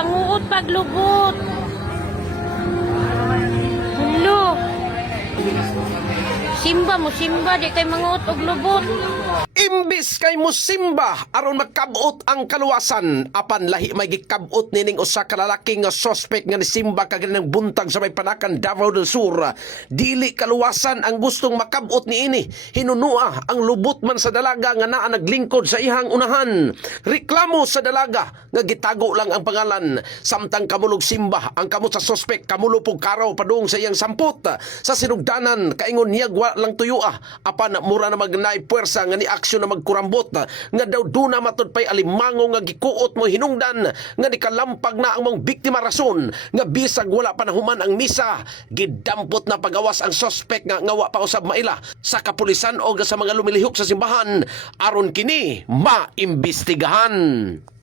panguot paglubot. Hulo. Simba, di kay manguot og lubot. Imbis kay musimba aron magkabot ang kaluwasan, apan lahi may gikabot nining usa ka lalaki nga suspect nga nisimba kaganang buntag sa may panakan Davao del Sur. Dili kaluwasan ang gustong makabot niini, hinunua ang lubot man sa dalaga nga naa naglingkod sa ihang unahan. Reklamo sa dalaga nga gitago lang ang pangalan, samtang kamulog simba ang kamot sa suspect kamulo pug karaw padung sa iyang sampot. Sa sinugdanan kaingon niya wa lang tuyua, apan mura na magnay puwersa nga ni aksyon na magkurambot nga daw duna matud pay alimango nga gikuot mo hinungdan nga nikalampag na ang mga biktima rason nga bisag wala panahuman ang misa, gidampot na pagawas ang suspect nga wa pa usab maila sa kapulisan o sa mga lumilihok sa simbahan aron kini maimbestigahan.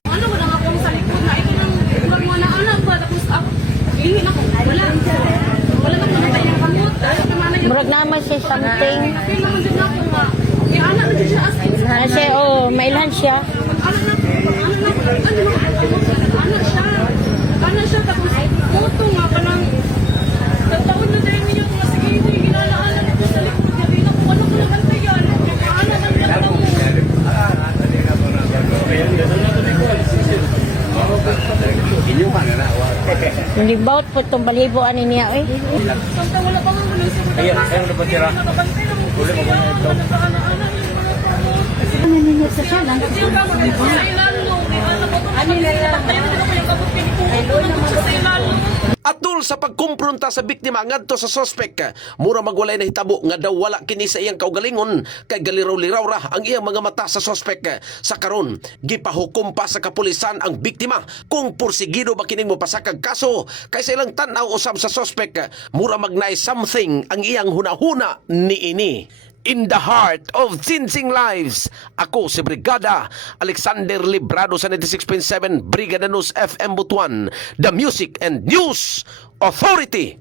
Ano mo lang akong sa likod na ito nang huwag mo na anak ba tapos ako hindi na ko wala na ko na tayo kamot Murag naman siya something. pero naman din ako nga anak na din siya as in Ano siya, mailhan siya. anak siya tapos moto nga parang taon na din niya kung sige hindi ginalaanan ko sa likod niya bilang kung ano ko nagantayan anak ang ganda mo Hindi baut po itong balibo ani niya, eh. samtang wala pa nga mo nang siguro Ayun na ba tira? nakabantay na mo Uli mo ba ito? nagkaanak-anak yung mga kamot Ano ninyo sa siya lang? kasi yung kamot dito sa ilalo ano nila tayo na naman yung kamot pinikuha sa ilalo Atol sa pagkumpronta sa biktima ngadto sa suspect, mura magwalay na hitabo nga daw wala kini sa iyang kaugalingon kay galiraw-liraw ra ang iyang mga mata sa suspect. Sa karon, gipahukom pa sa kapulisan ang biktima kung porsigido ba kining mopasakag kaso kay sa ilang tan-aw usab sa suspect, mura magnay something ang iyang hunahuna niini. In the heart of Changing Lives, ako si Brigada Alexander Librado sa 96.7 Brigada News FM Butuan, the Music and News Authority.